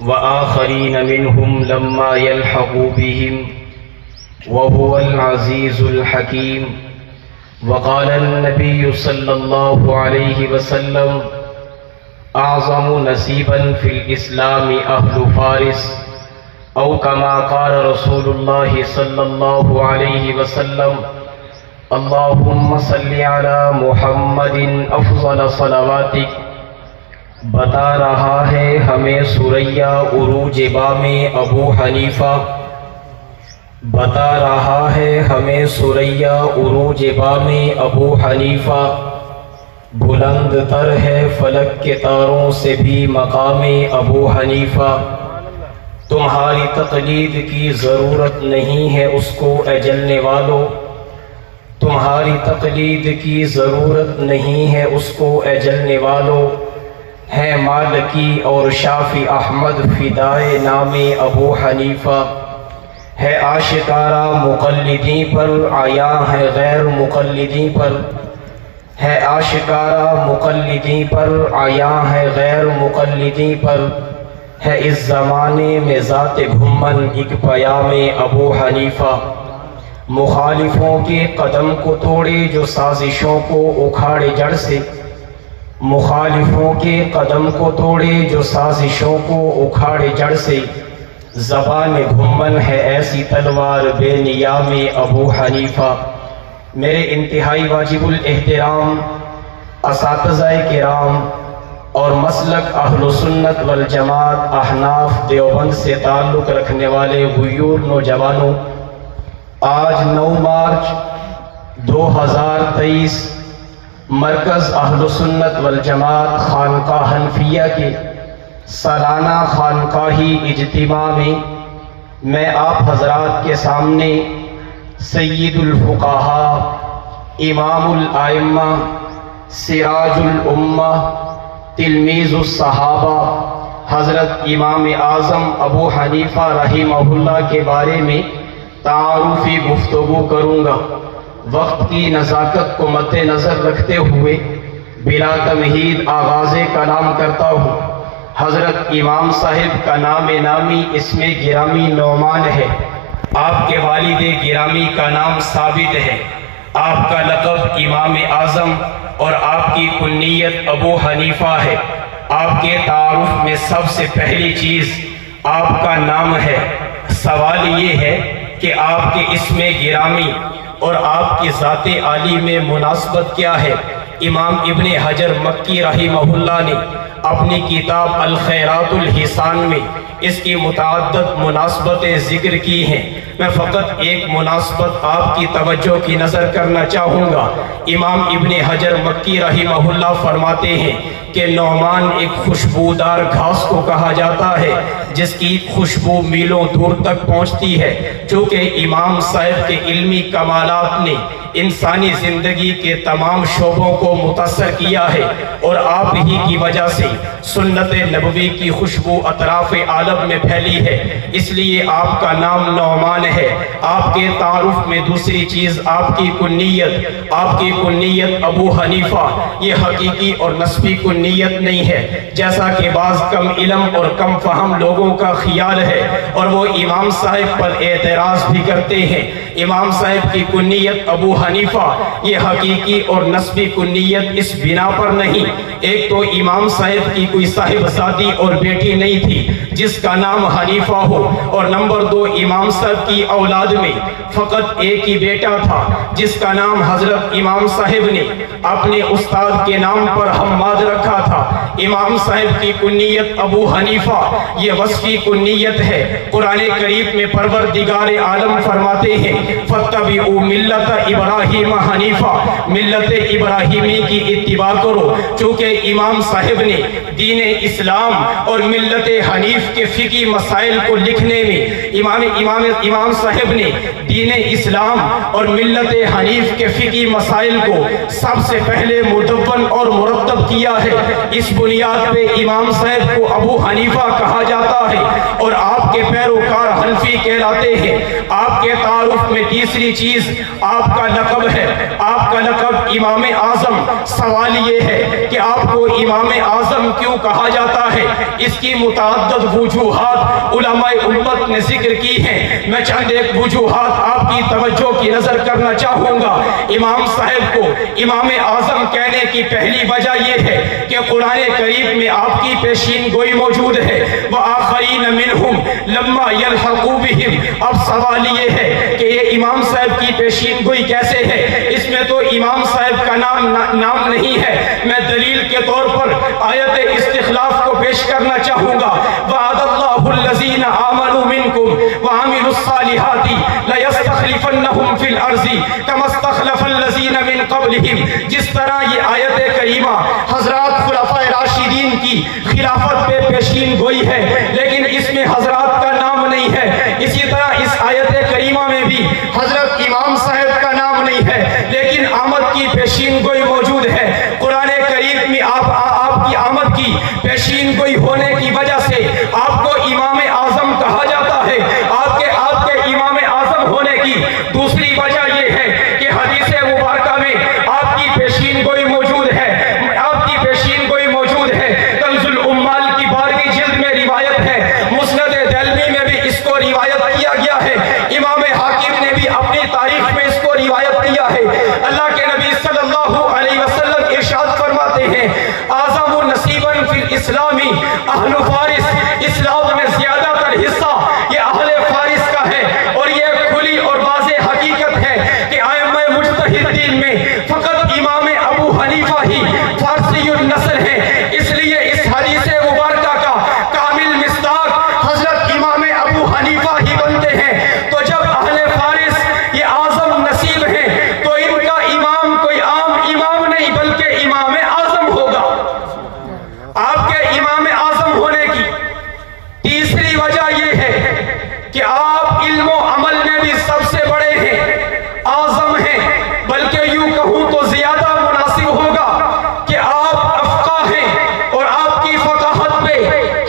وآخرین منہم لما یلحقوا بہم وهو العزیز الحکیم۔ وقال النبی صلی اللہ علیہ وسلم اعظم نصیبا فی الاسلام اہل فارس، او کما قال رسول اللہ صلی اللہ علیہ وسلم اللہم صلی علی محمد افضل صلواتک۔ بتا رہا ہے ہمیں سورہ عروج بام ابو حنیفہ، بتا رہا ہے ہمیں سورہ عروج بام ابو حنیفہ، بلند تر ہے فلک کے تاروں سے بھی مقام ابو حنیفہ۔ تمہاری تقلید کی ضرورت نہیں ہے اس کو اے جلنے والو، تمہاری تقلید کی ضرورت نہیں ہے اس کو اے جلنے والو۔ ہے مالکی اور شافی احمد فدائے نام ابو حنیفہ، ہے آشکارا مقلدین پر عیاں ہے غیر مقلدین پر، ہے آشکارا مقلدین پر عیاں ہے غیر مقلدین پر۔ ہے اس زمانے میں ذات گھمن ایک پیام ابو حنیفہ، مخالفوں کے قدم کو توڑے جو سازشوں کو اکھاڑے جڑ سے، مخالفوں کے قدم کو توڑے جو سازشوں کو اکھاڑے جڑ سے۔ زبان گھمن ہے ایسی تلوار بے نیام ابو حنیفہ۔ میرے انتہائی واجب الاحترام اساتذہ کرام اور مسلک اہل سنت والجماعت احناف دیوبند سے تعلق رکھنے والے غیور نوجوانوں، آج 9 مارچ 2023 مرکز اہل سنت والجماعت خانقاہ حنفیہ کے سالانہ خانقاہی اجتماع میں آپ حضرات کے سامنے سید الفقہاء، امام الائمہ، سراج الامہ، تلمیذ الصحابہ حضرت امام اعظم ابو حنیفہ رحمہ اللہ کے بارے میں تعارفی گفتگو کروں گا۔ وقت کی نزاکت کو مد نظر رکھتے ہوئے بلا تمہید آغاز کلام کرتا ہوں۔ حضرت امام صاحب کا نام نامی اسم گرامی نعمان ہے، آپ کے والد گرامی کا نام ثابت ہے، آپ کا لقب امام اعظم اور آپ کی کنیت ابو حنیفہ ہے۔ آپ کے تعارف میں سب سے پہلی چیز آپ کا نام ہے۔ سوال یہ ہے کہ آپ کے اسم گرامی اور آپ کی ذات عالی میں مناسبت کیا ہے؟ امام ابن حجر مکی رحمہ اللہ نے اپنی کتاب الخیرات الحسان میں اس کی متعدد مناسبتیں ذکر کی ہیں۔ میں فقط ایک مناسبت آپ کی توجہ کی نظر کرنا چاہوں گا۔ امام ابن حجر مکی رحمہ اللہ فرماتے ہیں کہ نعمان ایک خوشبودار گھاس کو کہا جاتا ہے جس کی خوشبو میلوں دور تک پہنچتی ہے۔ چونکہ امام صاحب کے علمی کمالات نے انسانی زندگی کے تمام شعبوں کو متاثر کیا ہے اور آپ ہی کی وجہ سے سنت نبوی کی خوشبو اطراف عالم میں پھیلی ہے، اس لیے آپ کا نام نعمان ہے۔ آپ کے تعارف میں دوسری چیز آپ کی کنیت ابو حنیفہ، یہ حقیقی اور نسبی کنیت نہیں ہے جیسا کہ بعض کم علم اور کم فہم لوگوں کا خیال ہے اور وہ امام صاحب پر اعتراض بھی کرتے ہیں۔ امام صاحب کی کنیت ابو حنیفہ یہ حقیقی اور نسبی کنیت اس بنا پر نہیں، ایک تو امام صاحب کی کوئی صاحب زادی اور بیٹی نہیں تھی جس کا نام حنیفہ ہو، اور نمبر 2 امام صاحب کی اولاد میں فقط ایک ہی بیٹا تھا جس کا نام حضرت امام صاحب نے اپنے استاد کے نام پر حماد رکھا تھا۔ امام صاحب کی کنیت ابو حنیفہ یہ وصفی کنیت ہے۔ قرآن کریم میں پروردگار عالم فرماتے ہیں فَاتَّبِعُوا مِلَّةَ ابراہیم حنیفہ، ملت ابراہیمی کی اتباع کرو۔ چونکہ امام صاحب نے دین اسلام اور ملت حنیف کے فقہی مسائل کو لکھنے میں امام صاحب نے دین اسلام اور ملت حنیف کے فقہی مسائل کو سب سے پہلے مدون اور مرتب کیا ہے۔ اس بنیاد پہ امام صاحب کو ابو حنیفہ کہا جاتا ہے اور آپ کے پیروکار حنفی کہلاتے ہیں۔ آپ کے تعارف میں تیسری چیز آپ کا لقب ہے، آپ کا لقب امام اعظم۔ سوال یہ ہے کہ آپ کو امام اعظم کیوں کہا جاتا ہے؟ اس کی متعدد وجوہات علماء امت نے ذکر کی ہیں، میں چند ایک وجوہات آپ کی توجہ کی نظر کرنا چاہوں گا۔ امام صاحب کو امام اعظم کہنے کی پہلی وجہ یہ ہے کہ قرآن کریم میں آپ کی پیشین گوئی موجود ہے، وَآخَرِينَ مِنْهُمْ لَمَّا يَلْحَقُوا بِهِمْ۔ اب سوال یہ ہے کہ یہ امام صاحب کی پیشین گوئی کیسے ہے؟ اس میں تو امام صاحب کا نام نہیں ہے۔ میں دلیل کے طور پر آیت استخلاف کو پیش کرنا چاہوں گا، وَعَدَ اللَّهُ الَّذِينَ آمَنُوا مِنْكُمْ وَعَمِلُوا الصَّالِحَاتِ لَيَسْتَخْلِفَنَّهُمْ فِي الْأَرْضِ كَمَا اسْتَخْلَفَ الَّذِينَ مِنْ قَبْلِهِمْ۔ جس طرح یہ آیت کریمہ حضرات خلفائے راشدین کی خلافت پہ پیشین گوئی ہے، لیکن اس میں حضرات کا نام نہیں ہے، اسی طرح اس آیت کریمہ میں بھی حضرت امام صاحب کا نام نہیں ہے، لیکن آمد کی پیشین گوئی موجود ہے۔ قرآن کریم میں آپ کی آمد کی پیشین گوئی ہونے کی وجہ سے آپ کو امام اعظم کہا جاتا ہے۔ آپ کے امام اعظم ہونے کی دوسری وجہ یہ ہے کہ حدیث مبارکہ میں آپ کی پیشین گوئی موجود ہے، آپ کی پیشین گوئی موجود ہے۔ کنز الامال کی 12ویں جلد میں روایت ہے، مسند دلمی میں بھی اس کو روایت کیا گیا ہے، امام حاکم نے بھی اپنی تاریخ میں اس کو روایت کیا ہے۔ اللہ کے نبی صلی اللہ علیہ وسلم ارشاد فرماتے ہیں، اعظم نصیبا فی الاسلام اہل فارس۔ اسلام میں زیادہ تر حصہ یہ اہل فارس کا ہے، اور یہ کھلی اور واضح حقیقت ہے کہ ائمہ مجتہدین میں فقط امام ابو حنیفہ ہی فارسی النسل ہے۔ اس لیے اس حدیث مبارکہ کا کامل مصداق حضرت امام ابو حنیفہ ہی بنتے ہیں۔ تو جب اہل فارس یہ اعظم نصیب ہیں تو ان کا امام کوئی عام امام نہیں بلکہ امام اعظم ہوگا۔ آپ کے امام اعظم ہونے کی تیسری وجہ یہ ہے کہ آپ علم و عمل میں بھی سب سے بڑے ہیں، اعظم ہیں، بلکہ یوں کہوں تو زیادہ مناسب ہوگا کہ آپ افقہ ہیں، اور آپ کی فقاہت پہ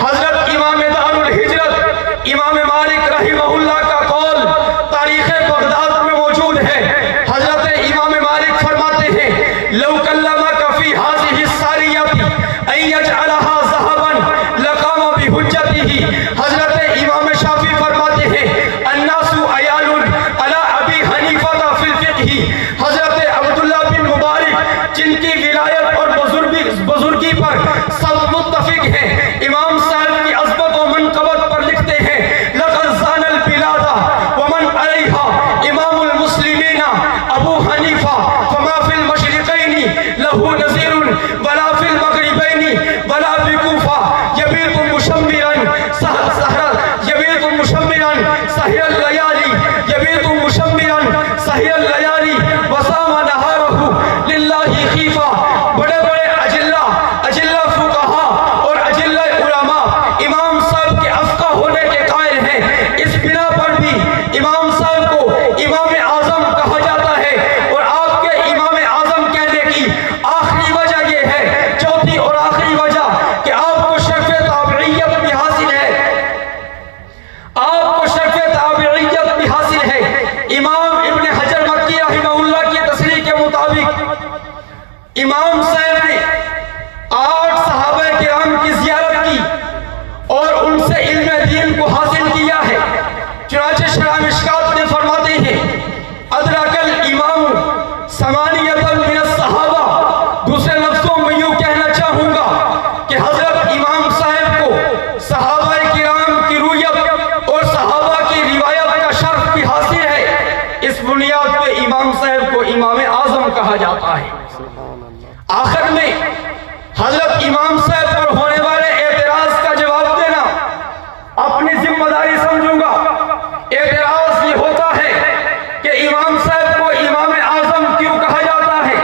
حضرت امام دار الہجرت امام مالک رحمہ اللہ کا قول تاریخ بغداد میں موجود ہے۔ حضرت امام مالک فرماتے ہیں، لو کلمک فی ہذہ الساریۃ ان یجعلها ذهبا لقام بحجتہ۔ حضرت امام شافعی فرماتے ہیں، الناس عیال علی ابی حنیفہ فی الفقہ۔ حضرت عبداللہ بن مبارک جن کی ولایت اور بزرگی پر سب متفق ہیں، امام صاحب کی عظمت و منقبت پر لکھتے ہیں، لقد زان البلاد ومن علیہا امام المسلمین ابو حنیفہ فما فی المشرقین لہو نظیر ولا فی المغربین ولا بکوفہ یبیت مشمرا یبیت مشمرا سحر اللیالی یبیت مشمرا سحر اللیالی وصام نہارہ للہ خیفہ۔ بڑے بڑے اجلہ فقہا اور اجلہ علماء امام صاحب کے افقہ ہونے کے قائل ہیں، اس بنا پر بھی امام صاحب کو امام اعظم کہا جاتا ہے۔ اور آپ کے امام اعظم کہنے کی آخری وجہ یہ ہے، چوتھی اور آخری وجہ، کہ آپ کو شرف تابعیت بھی حاصل ہے، آپ کو شرف تابعیت بھی حاصل ہے۔ امام ابن حجر مکی رحمہ اللہ کی تصریح کے مطابق امام صاحب نے 8 صحابہ کرام کی زیارت کی اور ان سے علم دین کو حاصل کیا ہے۔ چنانچہ شرح مشکات میں فرماتے ہیں، ادرک الامام ثمانیۃ من الصحابہ۔ دوسرے لفظوں میں یوں کہنا چاہوں گا کہ حضرت امام صاحب کو صحابہ کرام کی رویت اور صحابہ کی روایت کا شرف بھی حاصل ہے۔ اس بنیاد پہ امام صاحب کو امام اعظم کہا جاتا ہے۔ آخر میں حضرت امام صاحب پر ہونے والے اعتراض کا جواب دینا اپنی ذمہ داری سمجھوں گا۔ اعتراض یہ ہوتا ہے کہ امام صاحب کو امام اعظم کیوں کہا جاتا ہے؟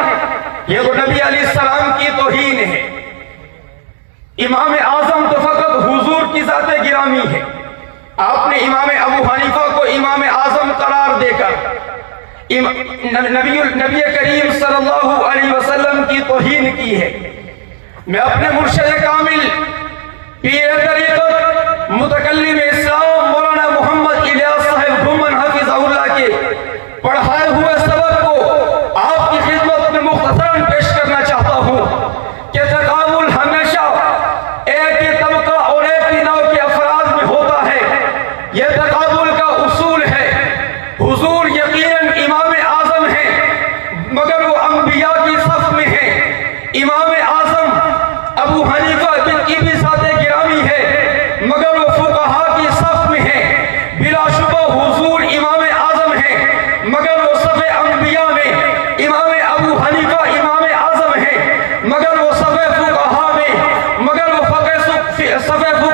یہ تو نبی علیہ السلام کی توہین ہے۔ امام اعظم تو فقط حضور کی ذات گرامی ہے۔ آپ نے امام ابو حنیفہ کو امام اعظم قرار دے کر نبی کریم صلی اللہ علیہ وسلم کی توہین کی ہے۔ میں اپنے مرشد کامل پیر طریقت متکلم اسلام مولانا محمد الیاس صاحب گھومن حافظ اللہ کے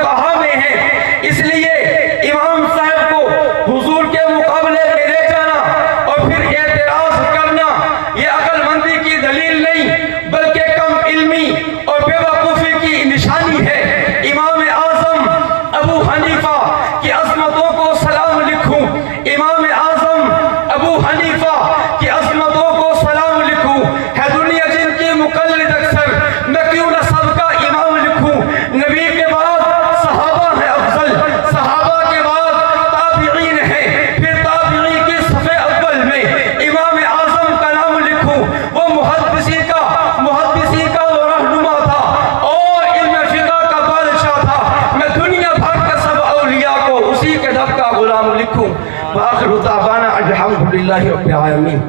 فقہا میں ہیں، اس لیے امام صاحب کو حضور کے مقابلے میں لے جانا اور پھر اعتراض کرنا یہ عقل مندی کی دلیل نہیں بلکہ کم علمی اور بے وقوفی کی نشانی ہے۔ امام اعظم ابو حنیفہ کی عظمتوں کو سلام لکھوں، امام اعظم ابو حنیفہ کی عظمتوں کو سلام لکھوں، ہے دنیا جن کی مقلد اکثر، میں کیوں نہ سب کا امام لکھوں۔ نبی کے بعد صحابہ ہیں افضل، صحابہ کے بعد تابعین ہیں، پھر تابعین کی صف اول میں امام اعظم کا نام لکھوں۔ وہ محدثی کا وہ رہنما تھا اور علم فقہ کا بادشاہ تھا۔ میں دنیا بھر کے سب اولیاء کو اسی کے دب کا غلام لکھوں۔ وآخر دعوانا الحمدللہ رب العالمین۔